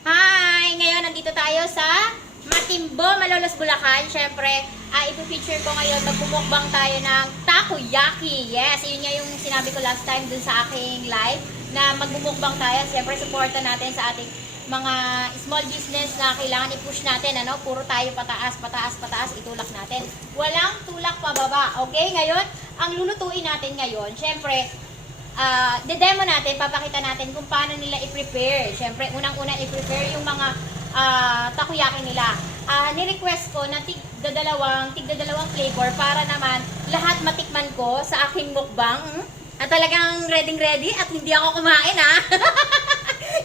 Hi! Ngayon, nandito tayo sa Matimbo, Malolos, Bulacan. Siyempre, ipipicture ko ngayon, magpumukbang tayo ng takoyaki. Yes, yun nga yung sinabi ko last time dun sa aking live, na magpumukbang tayo. Siyempre, supportan natin sa ating mga small business na kailangan i-push natin. Ano? Puro tayo pataas, pataas, pataas, itulak natin. Walang tulak pababa. Okay? Ngayon, ang lulutuin natin ngayon, siyempre, de-demo natin, papakita natin kung paano nila i-prepare. Siyempre, unang-una i-prepare yung mga takoyaki nila. Ni-request ko na tigdadalawang flavor para naman lahat matikman ko sa aking mukbang. At talagang ready at hindi ako kumain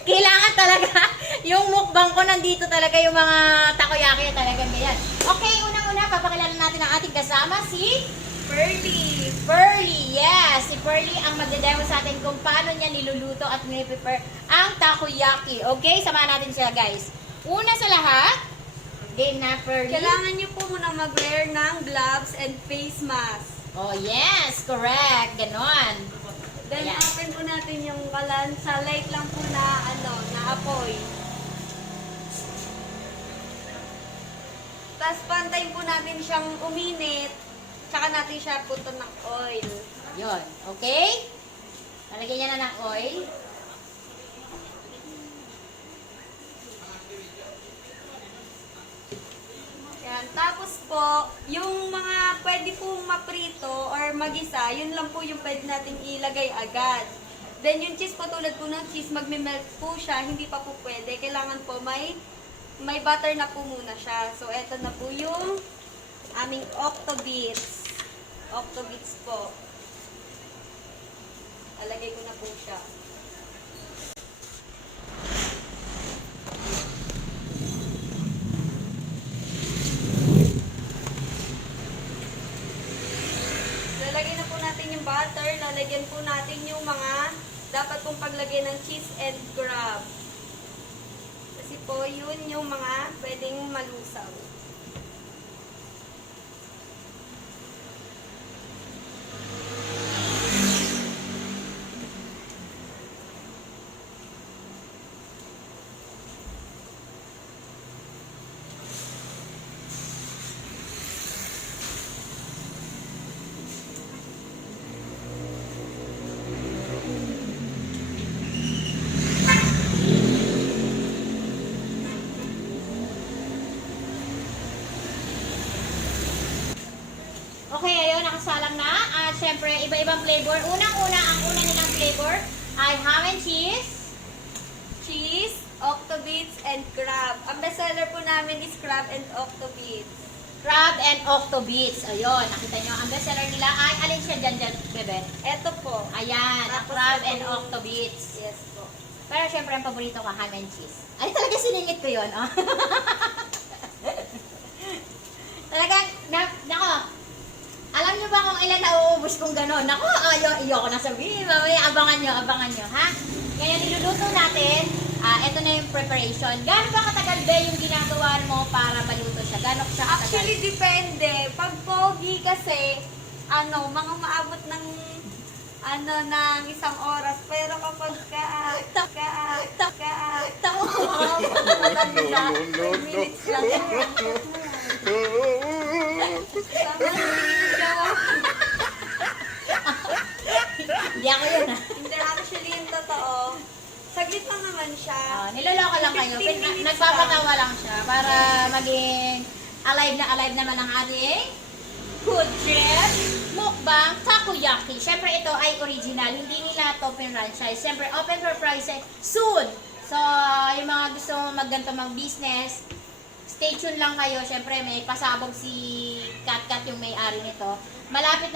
Kailangan talaga yung mukbang ko, nandito talaga yung mga takoyaki na talagang ganyan. Okay, unang-una papakilala natin ang ating kasama, si Pearly, yes. Si Pearly ang magde-demo sa atin kung paano niya niluluto at nire-prepare ang takoyaki. Okay, samahan natin siya, guys. Una sa lahat, game na, Pearly. Kailangan niyo po munang mag-wear ng gloves and face mask. Oh, yes, correct. Ganon. Then, Ayan. open po natin yung kalan sa light lang po na, na apoy. Tapos, pantayin po natin siyang uminit. Tsaka natin siya puto ng oil. Yun, okay? Lalagyan niya na ng oil. Yan. Tapos po, yung mga pwede pong maprito or magisa, yun lang po yung pwede nating ilagay agad. Then yung cheese po, tulad po ng cheese, magme-melt po siya, hindi pa po pwede. Kailangan po may butter na po muna siya. So, eto na po yung aming Octobits. Octobits po. Alagay ko na po siya. Lalagyan na po natin yung butter. Lalagyan po natin yung mga dapat pong paglagyan ng cheese and crab. Kasi po, yun yung mga pwedeng malusaw. Okay, ayun, nakasalang na. At syempre, iba-ibang flavor. Unang-una, ang una nilang flavor ay ham and Cheese, Octobits, and crab. Ang bestseller po namin is crab and Octobits. crab and octobits. Ayun, nakita nyo. Ang bestseller nila ay, alin siya dyan, bebe? Eto po. Ayan, ang Tapos crab ito and yung- octobits. Yes po. Pero syempre, ang paborito ko, ham and cheese. Ay, talaga siningit ko yun, oh. Talagang, nako, alam nyo ba kung ilan na uubos kong gano'n? Nako, ayoko na sabihin. Mamaya, abangan nyo, ha? Ngayon, niluluto natin. Ito na yung preparation. Gaano ba katagal ba yung ginagawa mo para maluto siya? Gaano siya katagal? Actually, depende. Pag pogi kasi, mga maabot ng ng isang oras. Pero kapag No. 5 minutes lang. Tama na. Hindi ako yun, ha? Hindi, actually, yung totoo. Saglit lang naman siya. Niloloko lang kayo. 15 minutes Nagpapatawa lang siya para maging alive naman ang ating food trip, mukbang, takoyaki. Siyempre, ito ay original. Hindi nila to franchise. Siyempre, open for franchise soon. So, yung mga gusto magganto mag-business, stay tuned lang kayo. Siyempre, may pasabog si Kat yung may-ari nito. Malapit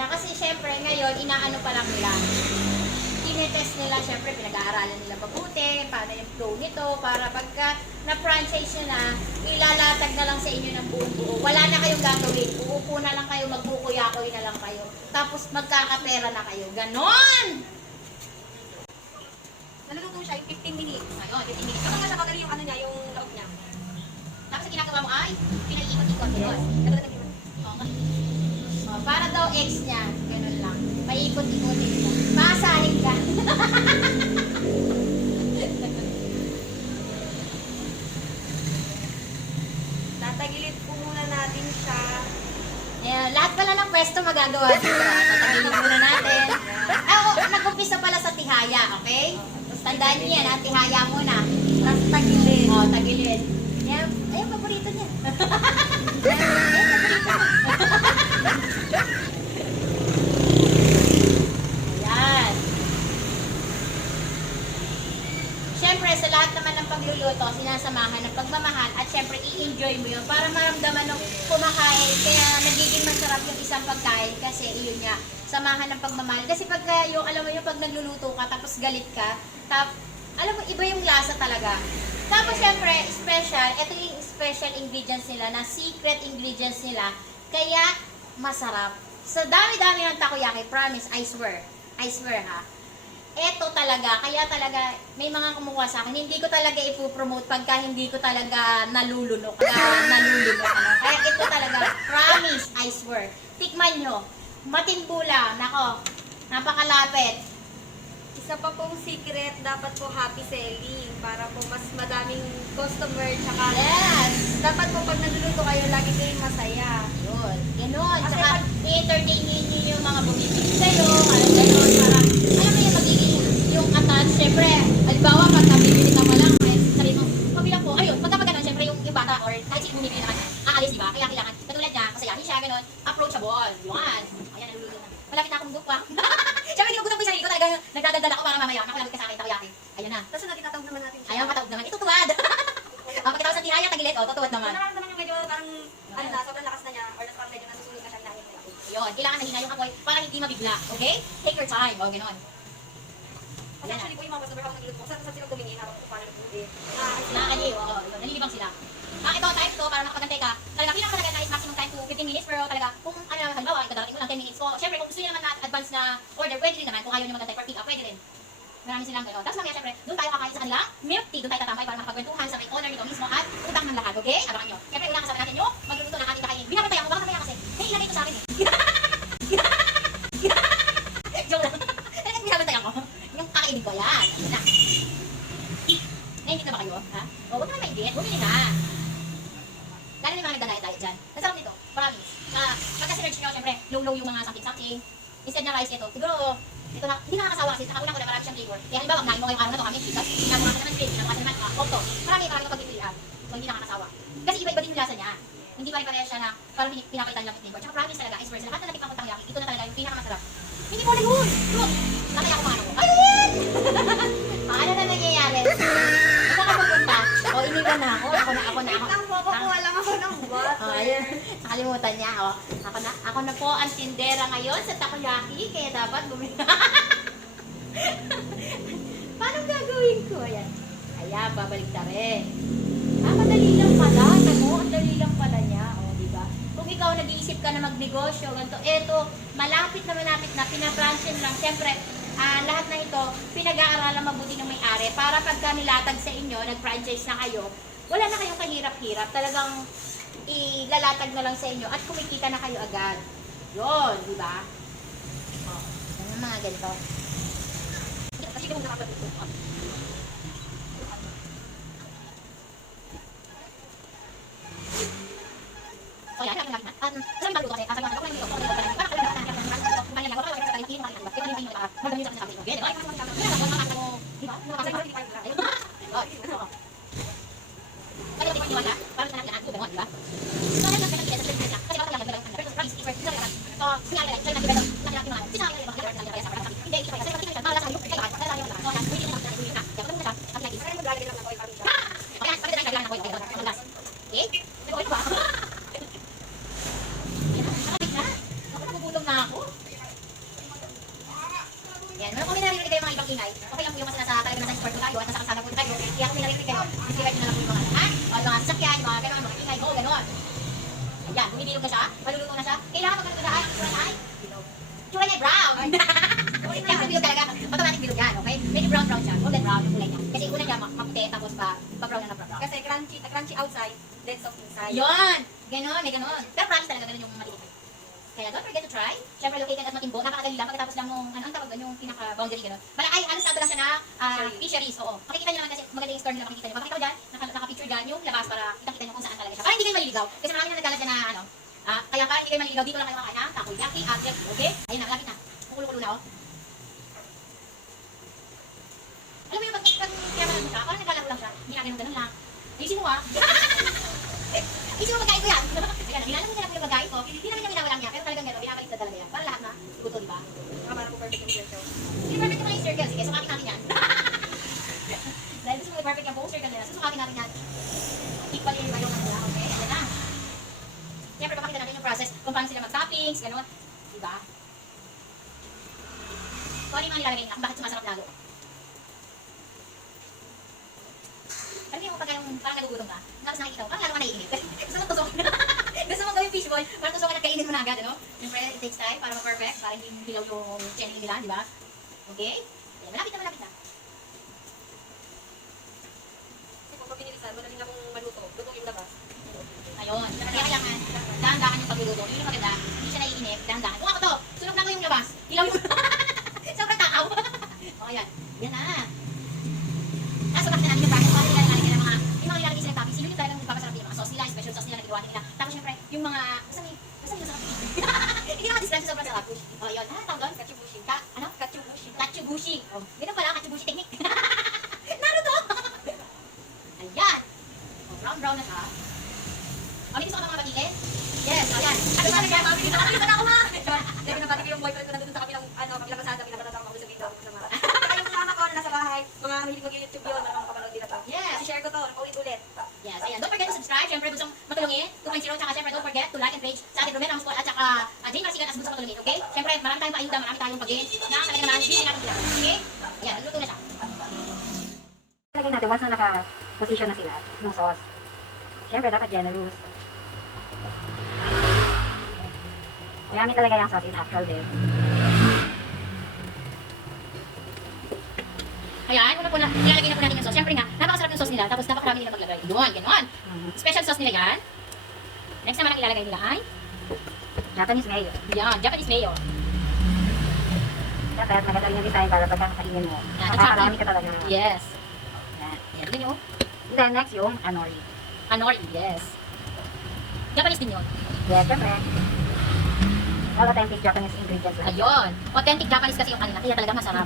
na. Kasi siyempre, ngayon, inaano pa lang nila. Tinetest nila, syempre, pinag-aaralan nila mabuti, paano yung flow nito, para pagka na-franchise nyo na, ilalatag na lang sa inyo ng buong buo. Wala na kayong gagawin. Uupo na lang kayo, magbukuyakoy na lang kayo. Tapos magkakapera na kayo. Ganon! Naluluto siya yung 15 minutes. Ayun, 15 minutes. Kapag nasa kadali yung niya, yung loob niya. Tapos ang ginagawa mo ay, pinag-ikot-ikot yun. Para daw ex niya. Ganon lang. Paikot-ikotin mo. Masahin ka. resto magagawa dito. Tatanggalin muna natin. Nag-umpisa pala sa tihaya, okay? Tandaan niyo yan, tihaya muna. Tapos tagilid. Tagilid. Yan, ayun, paborito niya. Ayun, paborito niya. Ayan. Siyempre, sa lahat naman ng pagluluto, sinasamahan ng pagmamahal at siyempre, i-enjoy mo yun para maramdaman ng kumakain. Kaya nagiging masarap yung isang pagkain kasi iyon nga, samahan ng pagmamahal. Kasi pag yung, alam mo yung pag nagluluto ka tapos galit ka, alam mo, iba yung lasa talaga. Tapos siyempre, ito yung special ingredients nila na secret ingredients nila. Kaya, masarap. Sa dami-dami ng takoyaki, promise, I swear ha. Ito talaga, kaya talaga, may mga kumuha sa akin, hindi ko talaga ipopromote pagka hindi ko talaga nalulunok. Kaya ito talaga, promise, I swear. Tikman nyo, matimbula, nako, napakalapit. Isa pa pong secret, dapat po happy selling para po mas madaming customer. Tsaka Yes! dapat po pag nagluluto kayo, lagi kayong masaya. Yun, ganon. Kasi Tsaka, pag- i-entertain nyo yung mga bumibili sa'yo, ganon, para, alam mo yung magiging, yung attach, syempre, halimbawa, pag bibili ka pa lang, sabi mo, mabilang po, ayun, pagka ganon, syempre, yung bata, or kahit si bumibili naman, aalis, di ba? Kaya kailangan, katulad niya, masayahin siya, ganon, approachable, yun. Ayan, naluluto na. Malapit na akong bukwa. Siyempre, ginugutom ko yung sarili ko, talagang nagdadala ko para mamaya, nakulamit ka sa akin, takoyaki. Ayun na. Tapos nakitataog naman natin siya. Ayaw, katawag naman. Ito tuwad. Pagkatapos sa tihaya, tagilid, tutuwad naman. Nararamdaman yung medyo parang, sobrang lakas na niya, or parang medyo nasusulit na siya ng langit. Yun, kailangan mahina yung apoy para hindi mabigla. Okay? Take your time. O, gano'n. Kasi actually po yung mga customer habang nagluluto ko, saan sila tumingin habang kung paano nagluto. Nakakaliw. Oo, yun. Nalilibang sila. Ito, time to, para makapagantay ka. Talaga, pinakalaga na is maximum time to 15 minutes, pero talaga, kung ano naman, halimbawa, kadarating mo lang 10 minutes. So, syempre, kung gusto nyo naman na advance na order, pwede rin naman. Kung ayaw nyo magantay for pick up, pwede rin. Marami silang gano'n. Tapos mamaya, syempre, doon tayo kakain sa kanila. Milk tea, doon tayo tatambay para makapagwentuhan sa may owner nito mismo at utang ng lahat, okay? Abangan nyo. Syempre, unang kasama natin yung magluluto ng ating kakainin. Binabantay ako, baka mamaya kasi, may ilagay ito sa akin eh. Joke lang. Talagang binabantay ako. Yung kakainin ko, yan. Yan na. Nainggit na ba kayo? Ha? O, huwag na mainggit. Bumili ka. Lalo na yung mga nagda-diet dyan. Nasarap nito. Promise. Pagka sinerge nyo, syempre, low-low yung mga something-something. Instead na rice ito, siguro, ito na, hindi nakakasawa kasi nakakulang ko na marami siyang flavor. Kaya halimbawa, kinain mo ngayong araw na ito, kami, Jesus, ginagawa ka naman green, ginagawa ka naman okto. Marami pagpipilian. So, hindi nakakasawa. Kasi iba-iba din yung lasa niya. Hindi pa rin pareha siya na parang pinapalitan lang yung flavor. Tsaka promise talaga, I swear, sa lahat na natikang kutang yaki, ito na talaga yung pinakamasarap. Hindi mo na yun! Look! Nataya ko mga ano ko. Ano yan? Ano na nangyayari? Saan ka pupunta? O, iniwan na ako. Ako na. Ang kukuha lang ako ng water. Ayun. Nakalimutan niya, Ako na po ang tindera ngayon sa takoyaki, kaya dapat bumili. Paano gagawin ko? Ayan, babalik na rin. Madali lang pala. Ang dali lang pala niya. O, diba? Kung ikaw nag-iisip ka na magnegosyo, ganito, eto, malapit na, pinabranchen lang. Siyempre, lahat na ito, pinag-aaralan mabuti ng may-ari para pagka nilatag sa inyo, nag-franchise na kayo, wala na kayong kahirap-hirap. Talagang ilalatag na lang sa inyo at kumikita na kayo agad. Yun, di ba? O, yan ang mga ganito. Kasi kung nakapagluto. So, yan, sabi na. Sabi magluto kasi, sabi ko, kung nagluto, para kayo na kumpanya niya, wala kayo sa kayo, hindi mo makikita. Hindi mo makikita. Magdami sa sabi ko. Yan, di ba? Di ba? Kaya ko di ba? Para sa natin ang di ba? So, ano yung kasi kasi bakit lang pero price is worth so, siya lang siya nag-develop na natin mga sisa kaya mga hindi ito kasi kasi mala sa yung kaya sa yung so, yan pwede naman na kaya ko na at like is maglalagay lang ng oil para ayan pwede tayo lang ng oil para gas okay so oil ba nabubulong na ako yan kung may narinig kayo mga ibang ingay okay lang po yung kasi nasa talaga nasa sport tayo at nasa kasama po tayo kaya kung may narinig kayo i-direct nyo na lang po yung mga mga sasakyan mga gano'n mga ingay ko gano'n ayan, bumibilog na siya, maluluto na siya. Kailangan pag maluluto na ay, tsura niya ay brown. Siyempre bilog talaga, automatic bilog yan, okay? Medyo brown siya, golden brown yung kulay niya. Kasi una niya maputi, tapos pa-brown na pa-brown. Kasi crunchy outside, then soft inside. Yun! Ganon, may ganon. Pero promise talaga ganon yung maliit. Kaya don't forget to try. Siyempre located at Matimbo, napakadali lang pagkatapos lang nung, ang tawag doon, yung pinaka-boundary ganon. Bala ay, ano lang siya na fisheries, oo. Makikita niyo naman kasi maganda yung store nila, makikita niyo. Makikita mo dyan, naka-picture dyan yung labas para kita niyo kung saan talaga siya. Para hindi kayo maliligaw. Kasi marami na nagkalat dyan na, Kaya para hindi kayo maliligaw, dito lang kayo kakain ng takoyaki at egg, okay? Ayun na, malapit na. Kukulo-kulo na, oh. Alam mo yung pag kaya mo siya, parang naglalaro lang siya. Hindi na ganun lang. Ayusin mo, ah. Ayusin mo pagkain ko yan. Ayan, hinala mo nila po yung pagkain ko. Hindi namin yung minawalang niya, pero talagang gano'n, binabalik sa talaga yan. Para lahat na gusto, di ba? Para po perfect yung circle. Hindi perfect yung mga circle. Sige, sukatin natin yan. Dahil gusto mo perfect yung buong circle nila, susukatin natin yan. Equally yung mayroon nila, okay? Ayan na. Siyempre, papakita natin yung process kung paano sila mag-toppings, gano'n. Di ba? Kung ano yung mga nilalagay nila, kung bakit sumasarap lalo. Alam mo yung pag parang nagugutom ka, tapos nakikita ko, parang lalo ka naiinip. Gusto mo tusok. Gusto mo gawing fishball, parang tusok ka at kainin mo na agad, ano? Siyempre, it takes time para ma-perfect, para hindi hilaw yung chening nila, di ba? Okay? Yan, malapit na, malapit na. Kasi kung pinilisan, madaling na kung maluto. Luto yung labas. Ayun, kaya kailangan, dahan-dahan yung pagluluto. Yun yung maganda, hindi siya naiinip, dahan-dahan. Kung ako to, sunog na ko yung labas, hilaw yung... Sobrang takaw. O, yan. Yan na. Tapos, bakit natin yung process, paano nila nilalagay ng mga, yung mga nilalagay sila toppings, yun yung talagang papasarap yung mga sauce nila, special sauce nila na ginawa nila. Tapos, syempre, yung mga, basta may sarap. Hindi naman describe sa sobrang sarap. O, yun. Tawag doon? Katsubushi. Ano? Katsubushi. Katsubushi. O, ganun pala, katsubushi technique. Naruto! Ayan. O, brown na siya. O, may gusto ka ba mga patigil? Yes, o, yan. Ano ba nagkaya, mami? Dito na ako, ma! Dahil binabati ko yung boyfriend ko nandun sa kabilang, kabilang kasada, pinapatata ko sa video. Kaya yung mama ko na nasa bahay, mga mahilig mag-YouTube yun, marunong kapanood nila pa. Yes. I-share ko to, paulit-ulit. Yes, ayan. Don't forget to subscribe. Siyempre, gusto matulungin. 2.0. Tsaka, siyempre, don't forget to like and page sa ating Romero Ramos at saka Jane Marcigan as gusto matulungin. Okay? Siyempre, marami tayong paayuda, marami tayong pag-gain na talaga naman, hindi natin sila. Okay? Ayan, nagluto na siya. Lagay natin, once na naka-position na sila, yung sauce. Siyempre, dapat generous. Gamit talaga yung sauce in actual din. Ayan, una po na, nilalagay na po natin yung sauce. Siyempre nga, napakasarap yung sauce nila, tapos napakarami nila maglagay. Yun, ganon. Special sauce nila yan. Next naman ang ilalagay nila ay, Japanese mayo. yan, Japanese mayo. Dapat maganda rin yung design para pagkakainin mo. Yan, Makakarami ka talaga. Yes. Yan. Yan, din yung Then next yung anori. Anori, yes. Japanese din yun. Yes, siyempre. All authentic Japanese ingredients lang. Ayun. Authentic Japanese kasi yung kanila, kaya talaga masarap.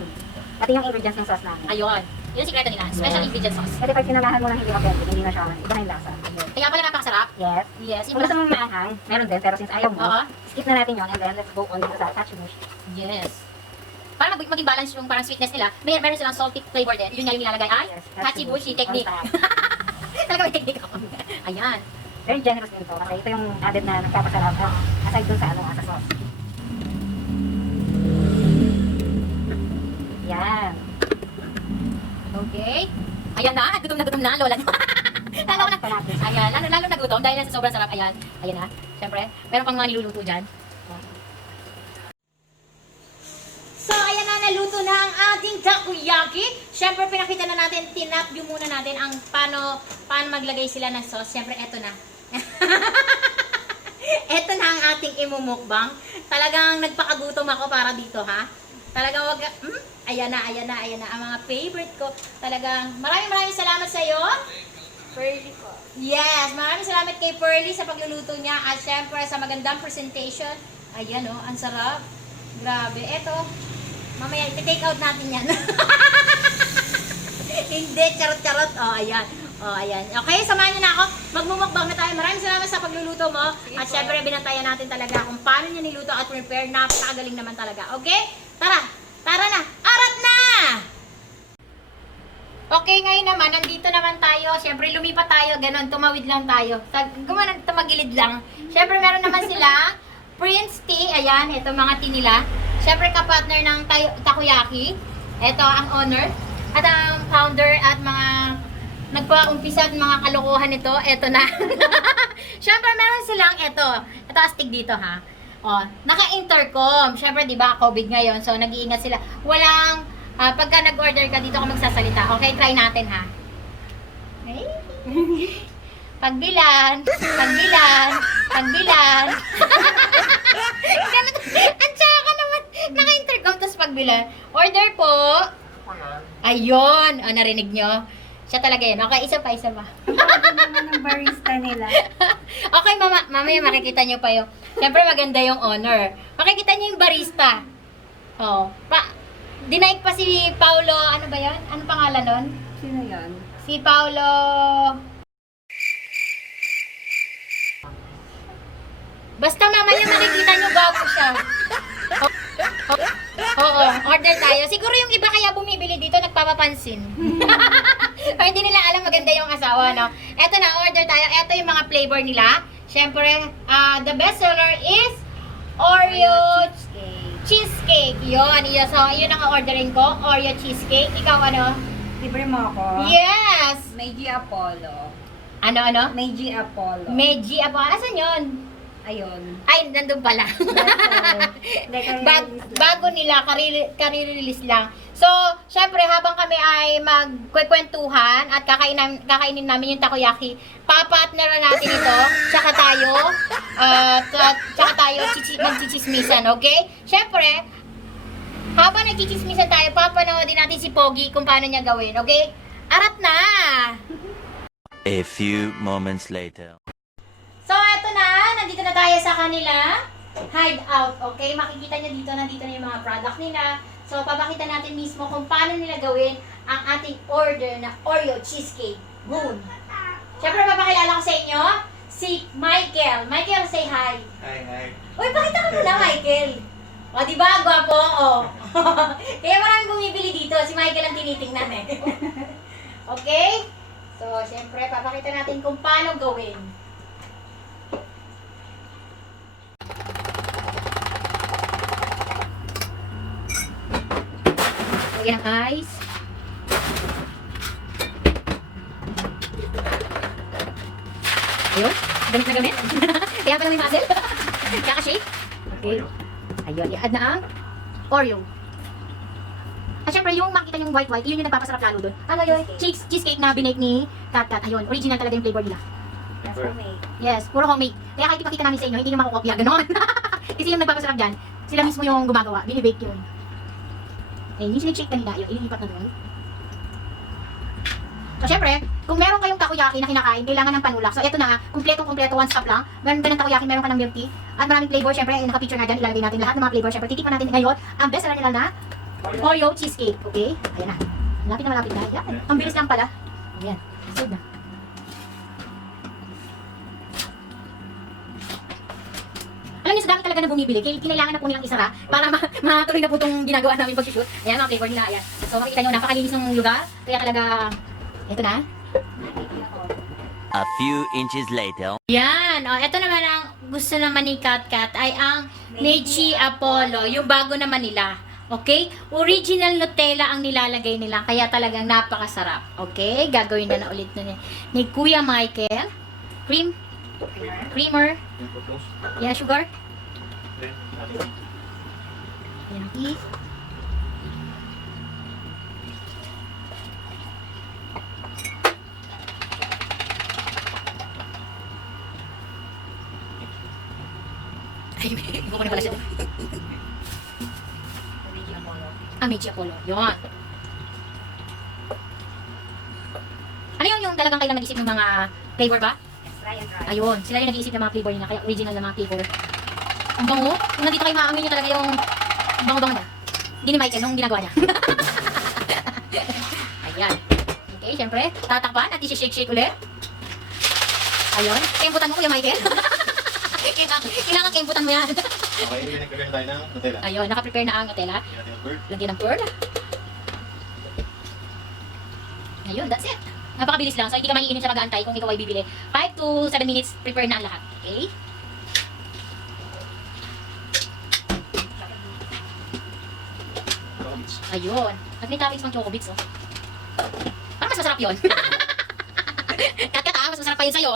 Pati yung ingredients ng sauce namin. Ayun. Yun ang sikreto nila. Special ingredient sauce. Kasi pag sinamahan mo ng hindi authentic, hindi na siya, iba na yung lasa. Kaya pala napakasarap. Yes. Yes. Kung gusto mong maanghang, meron din, pero since ayaw mo, Oo. skip na natin yun and then let's go on dito sa katsubushi. Yes. Para maging balance yung parang sweetness nila, meron silang salty flavor din. Yun nga yung nilalagay ay Yes, Katsubushi technique. On top. Talaga may technique ako. Ayan. Very generous din to kasi ito yung added na nagpapasarap aside dun sa sa sauce. Yan. Okay. Ayan na, gutom na, lola niyo. Lalo na. Ayan, lalo nagutom dahil sa sobrang sarap. Ayan. Ayan na. Siyempre, meron pang mga niluluto dyan. So, ayan na, naluto na ang ating takoyaki. Siyempre, pinakita na natin, tinap-view muna natin ang paano maglagay sila ng sauce. Siyempre, eto na. Eto na ang ating imumukbang. Talagang nagpakagutom ako para dito, ha? Talagang wag... Ayan na. Ang mga favorite ko. Talagang maraming salamat sa iyo. Pearly po. Yes, maraming salamat kay Pearly sa pagluluto niya. At syempre, sa magandang presentation. Ayan, oh, ang sarap. Grabe. Eto, mamaya, i-take out natin yan. Hindi, charot-charot. Oh, ayan. Oh, ayan. Okay, samahan niyo na ako. Magmumukbang na tayo. Maraming salamat sa pagluluto mo. At syempre, binantayan natin talaga kung paano niya niluto at prepare. Napakagaling naman talaga. Okay? Tara na. Arat na! Okay, ngayon naman, nandito naman tayo. Siyempre, lumipat tayo. Ganon, tumawid lang tayo. Tumagilid lang. Siyempre, meron naman sila. Prince Tea. Ayan, ito mga tea nila. Siyempre, kapartner ng takoyaki. Ito ang owner. At ang founder at mga nagpa-umpisa at mga kalokohan nito. Ito na. Siyempre, meron silang ito. Ito, astig dito, ha. Oh, naka-intercom. Siyempre, di ba, COVID ngayon. So, nag-iingat sila. Walang, pagka nag-order ka, dito ka magsasalita. Okay, try natin, ha. Okay. Pagbilan. Ganun, ang tsaka naman. Naka-intercom, tapos pagbilan. Order po. Ayun. O, narinig nyo. Siya talaga yun. Okay, isa pa. Bago naman ng barista nila. Okay, mamaya makikita nyo pa yung... Siyempre, maganda yung honor. Makikita nyo yung barista. Oh. Dinaig pa si Paulo, ano ba yun? Ano pangalan nun? Sino yan? Si Paulo... Basta mamaya makikita nyo bago siya. Oo, order tayo. Siguro yung iba kaya bumibili dito, nagpapapansin. Or hindi nila alam maganda yung asawa, no? Eto na, order tayo. Eto yung mga flavor nila. Siyempre, the best seller is Oreo cheesecake. Yun. So, yun ang ordering ko. Oreo cheesecake. Ikaw ano? Libre mo ako? Yes! Meiji Apollo. Ano? Meiji Apollo. Meiji Apollo. Asan yun? Ayun. Ay, nandun pala. Bago nila, kare-release lang. So, syempre, habang kami ay magkwentuhan at kakainin namin yung takoyaki, papartner natin ito, tsaka tayo magchichismisan, okay? Syempre, habang nagchichismisan tayo, papanoodin natin si Pogi kung paano niya gawin, okay? Arat na! A few moments later. So, eto na. Nandito na tayo sa kanila hideout. Okay? Makikita nyo dito, nandito na yung mga product nila. So, papakita natin mismo kung paano nila gawin ang ating order na Oreo cheesecake. Boom! Siyempre, papakilala ko sa inyo si Michael. Michael, say hi. Hi. Uy, pakita ka muna, Michael. O, diba? Gwapo. O. Kaya maraming bumibili dito. Si Michael ang tinitingnan eh. Okay? So, siyempre, papakita natin kung paano gawin. Lagyan ng ice. Ayun. Gamit na gamit. Kaya pala may muscle. Kaka-shake. Okay. Ayun. I-add na ang Oreo. At syempre, yung makikita yung white, yun yung nagpapasarap lalo doon. Ano yun? Cheesecake na binake ni Kat. Ayun. Original talaga yung flavor nila. Yes, puro homemade. Kaya kahit ipakita namin sa inyo, hindi nyo makukopya. Ganon. Kasi yung nagpapasarap dyan, sila mismo yung gumagawa. Binibake yun. Ayun, yung sinishake kanina, yun, ililipat na doon. So, syempre, kung meron kayong takoyaki na kinakain, kailangan ng panulak. So, ito na, kumpleto, one stop lang. Meron ka ng takoyaki, meron ka ng milk tea. At maraming flavor, syempre, naka-picture na dyan, ilalagay natin lahat ng mga flavor. Syempre, titikman natin ngayon ang best seller nila na Oreo cheesecake. Okay? Ayan na. Malapit na. Yan. Ang bilis lang pala. Ayan. Save na. Alam niyo, sa dami talaga na bumibili, kinailangan na po nilang isara para matuloy na po itong ginagawa namin pag-shoot. Ayan, mga flavor nila. Ayan. So, makikita nyo, napakalinis ng lugar. Kaya talaga, ito na. A few inches later. Yan. O, ito naman ang gusto naman ni Kat ay ang Meiji Apollo. Yung bago naman nila. Okay? Original Nutella ang nilalagay nila. Kaya talagang napakasarap. Okay? Gagawin na ulit na ni Kuya Michael. Creamer. Yeah, sugar. Yan ang tea. Ay, hindi ko na pala siya. Meiji Apollo. Yun. Ano yung talagang kailang nag-isip ng mga flavor ba? Ayun, sila yung nag-iisip ng mga flavor niya, kaya original na mga flavor. Ang bango, kung nandito kayo maamoy niyo talaga yung bango-bango niya. Hindi ni Michael, nung ginagawa niya. Ayan. Okay, syempre, tatakpan at isi-shake-shake ulit. Ayun, kemputan mo Kuya Michael. Kailangan kemputan mo yan. Okay, nag-prepare tayo ng Nutella. Ayun, naka-prepare na ang Nutella. Lagyan ng pearl. Ayun, that's it. Napakabilis lang. So, hindi ka maiinit sa mag-aantay kung ikaw ay bibili. 5 to 7 minutes, prepare na ang lahat. Okay? Ayun. At may toppings pang choco bits, oh. Parang mas masarap yun. Kat-kat mas masarap pa yun sa'yo.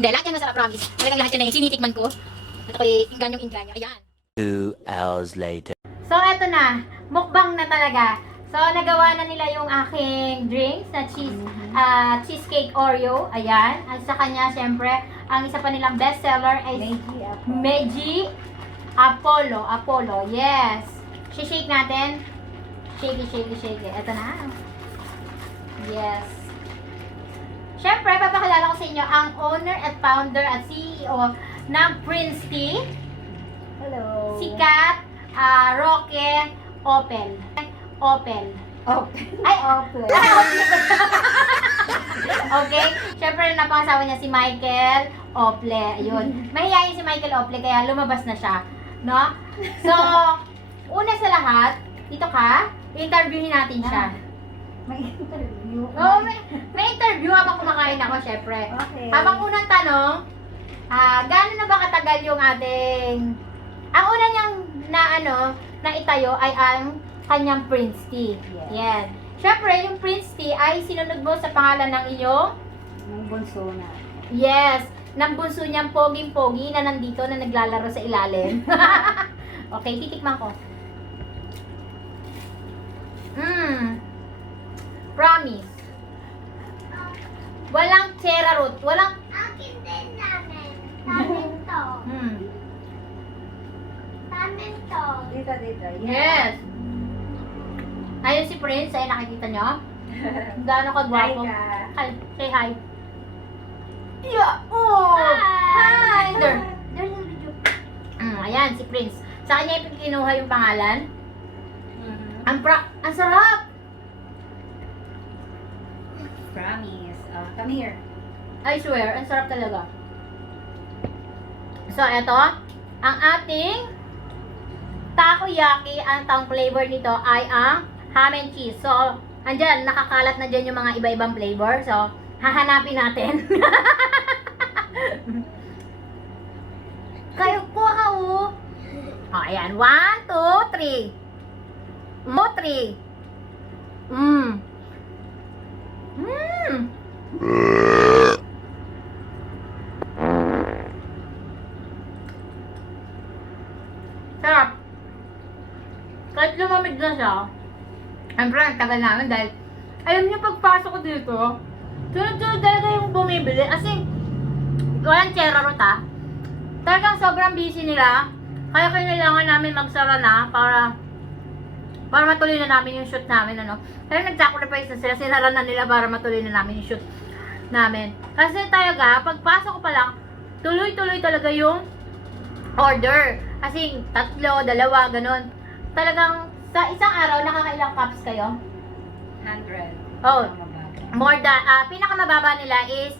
Hindi, lahat yan masarap, promise. Talagang lahat yan na yung sinitikman ko. At ako'y inganyong-inganyo. Ayan. 2 hours later. So, eto na. Mukbang na talaga. So, nagawa na nila yung aking drinks na cheesecake Oreo. Ayan. At sa kanya, syempre, ang isa pa nilang bestseller ay Meiji Apollo. Yes. Shake natin. Shake. Ito na. Yes. Siyempre, papakilala ko sa inyo ang owner at founder at CEO ng Prince Tea. Hello. Si Kat Roque Opel. Ay, Opel. okay. Siyempre, napangasawa niya si Michael Ople. Ayun. Mahihayin si Michael Ople, kaya lumabas na siya. No? So, una sa lahat, dito ka, interviewin natin siya. May interview. Oo, may interview habang kumakain ako, syempre. Okay. Habang unang tanong, gaano na ba katagal yung ating... Ang una niyang na itayo ay ang kanyang Prince Tea. Yes. Yan. Syempre, yung Prince Tea ay sinunod mo sa pangalan ng iyong... Ng bunso na. Yes, ng bunso niyang poging-pogi na nandito na naglalaro sa ilalim. Okay, titikman ko. Promise. Walang chera root. Walang... Akin din namin. Namin to. Namin to. Dito. Yes. Ayun si Prince, ay nakikita niyo? Gaano kagwapo. Hi ka. Hi, say hi. Yeah. Oh. Hi. There. There's a video. Ayan, si Prince. Sa kanya yung kinuha yung pangalan. Ang sarap. Promise. Come here. I swear, ang sarap talaga. So, eto, ang ating takoyaki, ang tang flavor nito ay ang ham and cheese. So, andyan, nakakalat na dyan yung mga iba-ibang flavor. So, hahanapin natin. Kayo po ka, oh. O, ayan. 1, 2, 3. 3. Sarap. Kahit lumamig na siya, siyempre, ang tagal namin dahil, alam niyo, pagpasok ko dito, sunod-sunod talaga yung bumibili. As in, walang chera rot ha. Talagang sobrang busy nila. Kaya kailangan namin magsara na para matuloy na namin yung shoot namin, ano. Kaya nag-sacrifice na sila, sinara na nila para matuloy na namin yung shoot namin. Kasi talaga, pagpasok ko pa lang, tuloy-tuloy talaga yung order. Kasi 3, 2, ganun. Talagang sa isang araw, nakakailang cups kayo? 100. Oh, Mababa. more than, pinakamababa nila is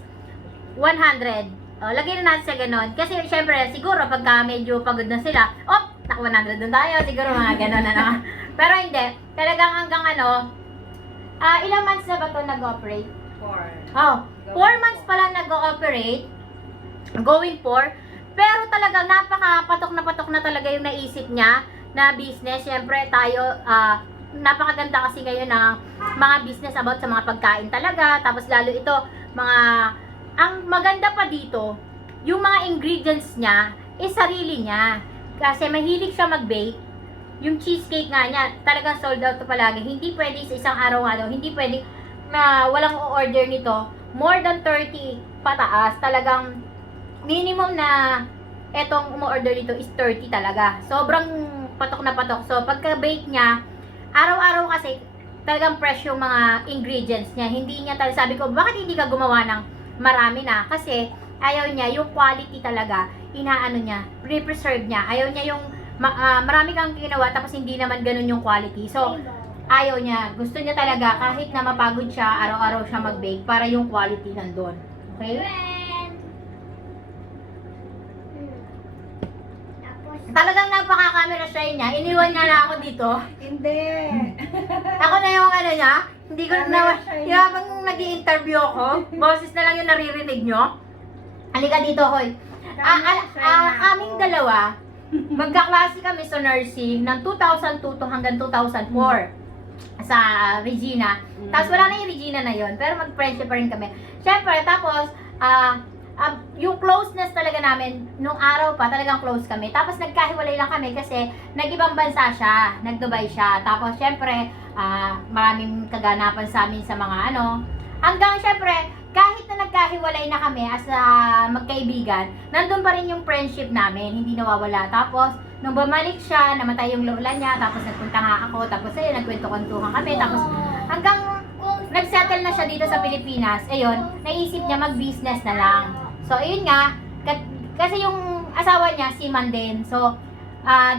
100. Oh, lagyan na natin sa ganun. Kasi syempre, siguro pagka medyo pagod na sila, naka 100 na tayo, siguro mga ganun ano. Pero hindi, talagang hanggang ilang months na ba ito nag-operate? 4. Oh, 4 months pa lang nag-ooperate, going 4, pero talaga napaka-patok na talaga yung naisip niya na business. Siyempre tayo, napakaganda kasi ngayon ng mga business about sa mga pagkain talaga, tapos lalo ito, ang maganda pa dito, yung mga ingredients niya, is sarili niya. Kasi mahilig siya mag-bake. Yung cheesecake nga niya, talagang sold out to palagi. Hindi pwede sa isang araw-araw, hindi pwede na walang order nito. More than 30 pataas. Talagang minimum na etong umu-order dito is 30 talaga. Sobrang patok na patok. So, pagka-bake niya, araw-araw kasi talagang fresh yung mga ingredients niya. Hindi niya talaga, sabi ko, bakit hindi ka gumawa ng marami na? Kasi ayaw niya, yung quality talaga, inaano niya, pre-preserve niya. Ayaw niya yung marami kang ginawa tapos hindi naman ganun yung quality. So, ayaw niya. Gusto niya talaga kahit na mapagod siya, araw-araw siya mag-bake para yung quality nandun. Okay? Tapos, Talagang napaka-camera shy niya. Iniwan niya na ako dito. Hindi. Ako na yung niya. Hindi ko na, Camera shy yung habang nag-i-interview ako, boses na lang yung naririnig nyo. Halika dito, hoy. Kaming dalawa, magkaklase kami sa nursing ng 2002 to hanggang 2004 sa Regina. Tapos wala na yung Regina na yon, pero mag-friendship pa rin kami. Siyempre, tapos, yung closeness talaga namin, nung araw pa, talagang close kami. Tapos nagkahiwalay lang kami kasi nag-ibang bansa siya, nag-Dubai siya. Tapos syempre, maraming kaganapan sa amin sa mga hanggang syempre, kahit na nagkahiwalay na kami as magkaibigan, nandun pa rin yung friendship namin, hindi nawawala. Tapos, nung bumalik siya, namatay yung lola niya, tapos nagpunta nga ako, tapos ayun, nagkwento-kwentuhan kami, tapos hanggang nagsettle na siya dito sa Pilipinas, ayun, naisip niya mag-business na lang. So, ayun nga, kasi yung asawa niya, seaman din. So,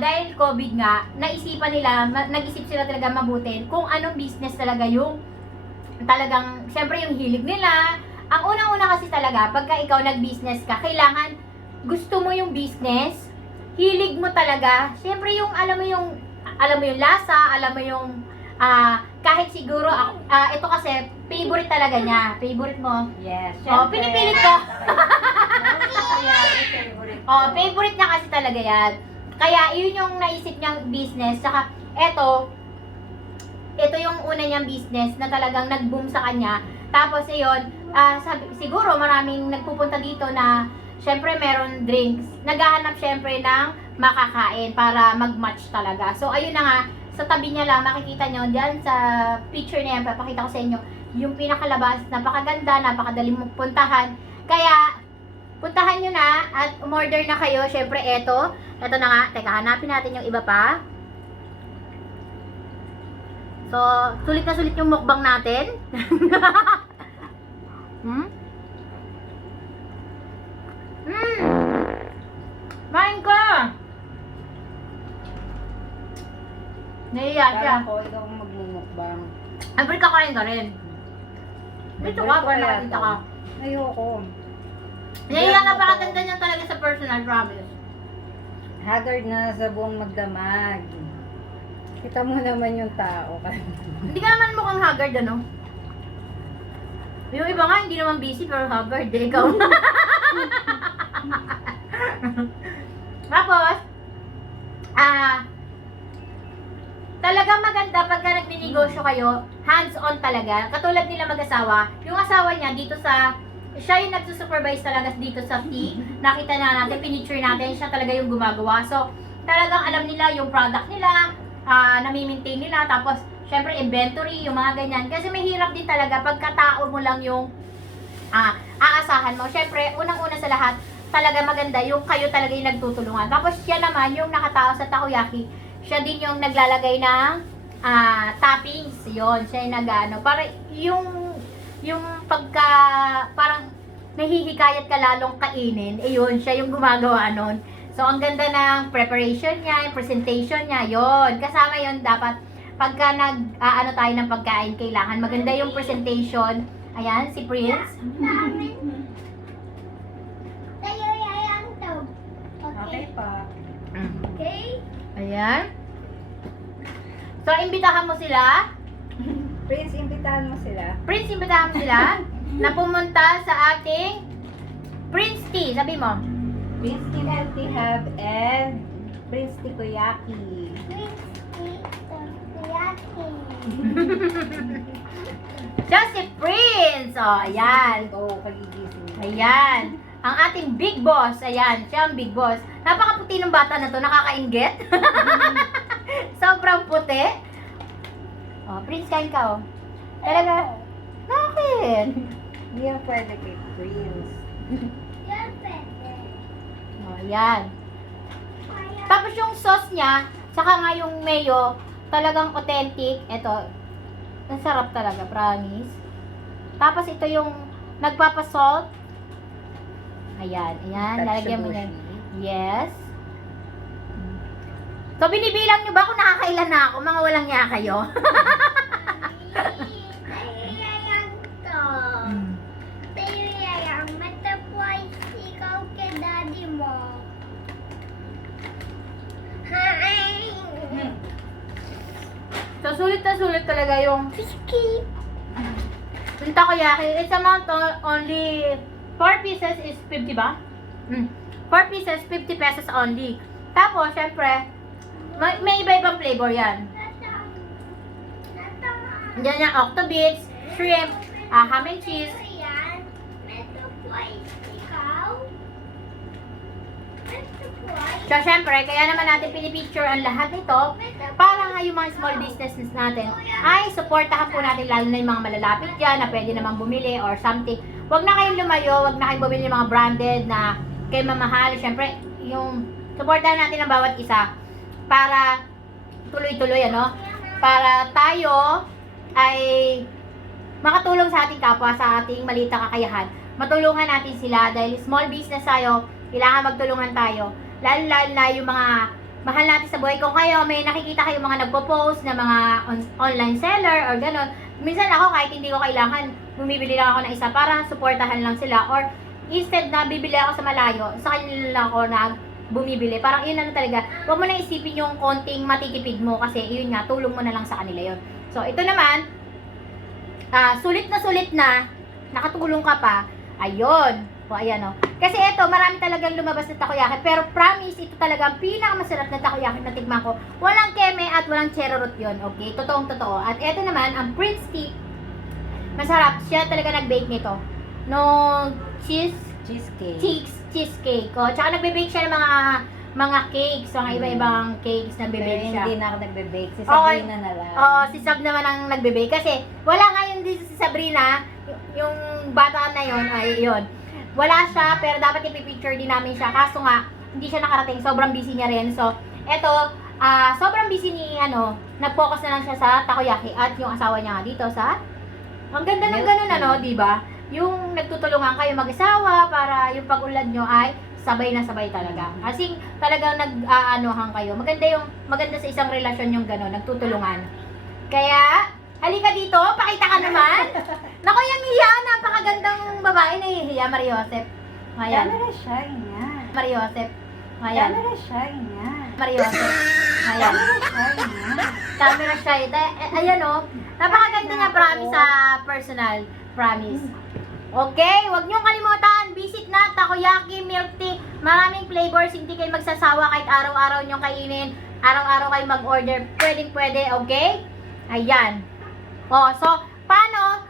dahil COVID nga, naisipan nila, nag-isip sila talaga mabuti kung anong business talaga yung talagang, syempre yung hilig nila. Ang unang-una kasi talaga, pagka ikaw nag-business ka, kailangan gusto mo yung business, hilig mo talaga. Syempre yung alam mo yung lasa, alam mo yung kahit siguro ito kasi favorite talaga niya. Favorite mo? Yes. Oh, pinipilit ko. Favorite. Oh, favorite niya kasi talaga yan. Kaya yun yung naisip niyang business. Saka ito yung una niyang business na talagang nag-boom sa kanya. Tapos ayun, siguro maraming nagpupunta dito na syempre meron drinks. Naghahanap syempre ng makakain para mag-match talaga. So ayun na nga, sa tabi niya lang, makikita nyo dyan sa picture niya, papakita ko sa inyo yung pinakalabas, napakaganda, napakadaling puntahan. Kaya puntahan nyo na at umorder na kayo. Syempre ito na nga, teka, hanapin natin yung iba pa. So, sulit na sulit yung mukbang natin. Main ka! Nahiya siya. Kala ko, ikaw ang magmumukbang. Siyempre kakain ka rin. Dito ka, para nakakita ka. Ayoko. Nahiya, napakaganda niya talaga sa personal, promise. Haggard na sa buong magdamag. Kita mo naman yung tao. Hindi ka naman mukhang haggard, ano? Yung iba nga, hindi naman busy, pero haggard, eh, ikaw. Tapos, talagang maganda pagka nagninegosyo kayo, hands-on talaga. Katulad nila mag-asawa, yung asawa niya dito siya yung nagsusupervise talaga dito sa tea. Nakita na natin, pinicture natin, siya talaga yung gumagawa. So, talagang alam nila yung product nila, nami-maintain nila, tapos, syempre, inventory, yung mga ganyan. Kasi may hirap din talaga pagkatao mo lang yung aasahan mo. Syempre, unang-una sa lahat, talaga maganda yung kayo talaga yung nagtutulungan. Tapos, siya naman, yung nakatao sa takoyaki, siya din yung naglalagay ng toppings. Yun, siya yung nag-ano. Para yung pagka, parang nahihikayat ka lalong kainin, yun, siya yung gumagawa nun. So, ang ganda ng preparation niya, yung presentation niya, yun. Kasama yun dapat, pagka ano tayo ng pagkain, kailangan maganda yung presentation. Ayan, si Prince. Tayo yayang to. Okay pa. Okay? Ayan. So, imbitahan mo sila. Prince, imbitahan mo sila. Prince, imbitahan mo sila na pumunta sa ating Prince Tea. Sabi mo. Prince Healthy Hub and Prince Tikoyaki. Siya si Prince. O, ayan. Oo, kagigising. Ayan. Ang ating big boss. Ayan, siya ang big boss. Napakaputi ng bata na to. Nakakainggit. Sobrang puti. O, Prince, kain ka, o. Talaga. Bakit? Hindi yan pwede kay Prince. Yan pwede. O, ayan. Tapos yung sauce niya, saka nga yung mayo, talagang authentic. Ito, ang sarap talaga, promise. Tapos ito yung nagpapasalt. Ayan, ayan, lalagyan mo yan. Yes. So, binibilang nyo ba kung nakakailan na ako? Mga walang niya kayo. Tayo yayang to. Tayo yayang matapos ikaw kay daddy mo. Hi! So, sulit na sulit talaga yung Whiskey. yung takoyaki. It's amount only 4 pieces is 50 ba? 4 pieces, 50 pesos only. Tapos, syempre, may iba-ibang flavor yan. Diyan yung octobits, shrimp, ham and cheese. Yan. Matapos ikaw. Matapos. So, syempre, kaya naman natin pinipicture ang lahat nito para nga yung mga small businesses natin ay supportahan po natin, lalo na yung mga malalapit dyan na pwede namang bumili or something. Huwag na kayong lumayo, huwag na kayong bumili ng mga branded na kay mamahal. Syempre, yung supportahan natin ang bawat isa para tuloy-tuloy, ano? Para tayo ay makatulong sa ating kapwa, sa ating maliit na kakayahan. Matulungan natin sila dahil small business tayo, kailangan magtulungan tayo. Lalo na yung mga mahal natin sa buhay. Kung kayo, may nakikita kayo mga nagpo-post na mga online seller or gano'n, minsan ako kahit hindi ko kailangan, bumibili lang ako ng isa para supportahan lang sila. Or instead na bibili ako sa malayo, sa kanila lang ako na bumibili. Parang yun lang talaga. Huwag mo na isipin yung konting matitipid mo kasi yun nga, tulong mo na lang sa kanila yun. So, ito naman, sulit na, nakatulong ka pa, ayun. O, ayan o. Kasi ito, marami talagang lumabas na takoyaki. Pero promise, ito talaga ang pinakamasarap na takoyaki na tikman ko. Walang keme at walang cherry root yun. Okay? Totoong-totoo. At ito naman, ang Prince Stick. Masarap. Siya talaga nag-bake nito. No cheesecake. O, tsaka nagbe-bake siya ng mga cakes. Mga iba-ibang cakes na bebake siya. Hindi na ako nagbe-bake. Si Oo, Sabrina na lang. Oo, si Sab naman ang nagbe-bake. Kasi wala ngayon dito si Sabrina. Yung bata na yon ay yun. Wala siya, pero dapat ipipicture din namin siya. Kaso nga, hindi siya nakarating. Sobrang busy niya rin. So, eto, sobrang busy ni, nag-focus na lang siya sa takoyaki. At yung asawa niya nga dito sa, ang ganda ng ganun, di ba? Yung nagtutulungan kayo mag-asawa para yung pag-unlad nyo ay sabay na sabay talaga. Kasi talagang nag-aanohan kayo. Maganda sa isang relasyon yung gano'n, nagtutulungan. Kaya, halika dito, pakita ka naman. Naku, yung hiya, napakagandang babae na hiya, Mariosep. Ayan. Camera shy nga. Mariosep. Ayan. Camera shy nga. Mariosep. Ayan. Camera shy. Ayan o. Napakaganda niya, promise sa personal. Promise. Okay, huwag niyong kalimutan. Visit na Takoyaki Milk Tea. Maraming flavors. Hindi kayo magsasawa kahit araw-araw niyong kainin. Araw-araw kayo mag-order. Pwedeng-pwede, okay? Ayan. Oh, so, paano?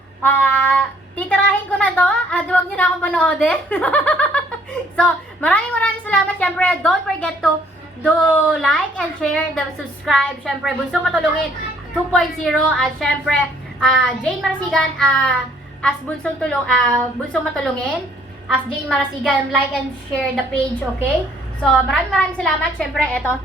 Titirahin ko na to at huwag nyo na akong panoodin. So, maraming salamat. Siyempre, don't forget to do like and share, subscribe. Siyempre, Bunsong Matulungin 2.0 at siyempre, Jane Marasigan as Bunsong Matulungin as Jane Marasigan. Like and share the page, okay? So, maraming salamat. Siyempre, eto,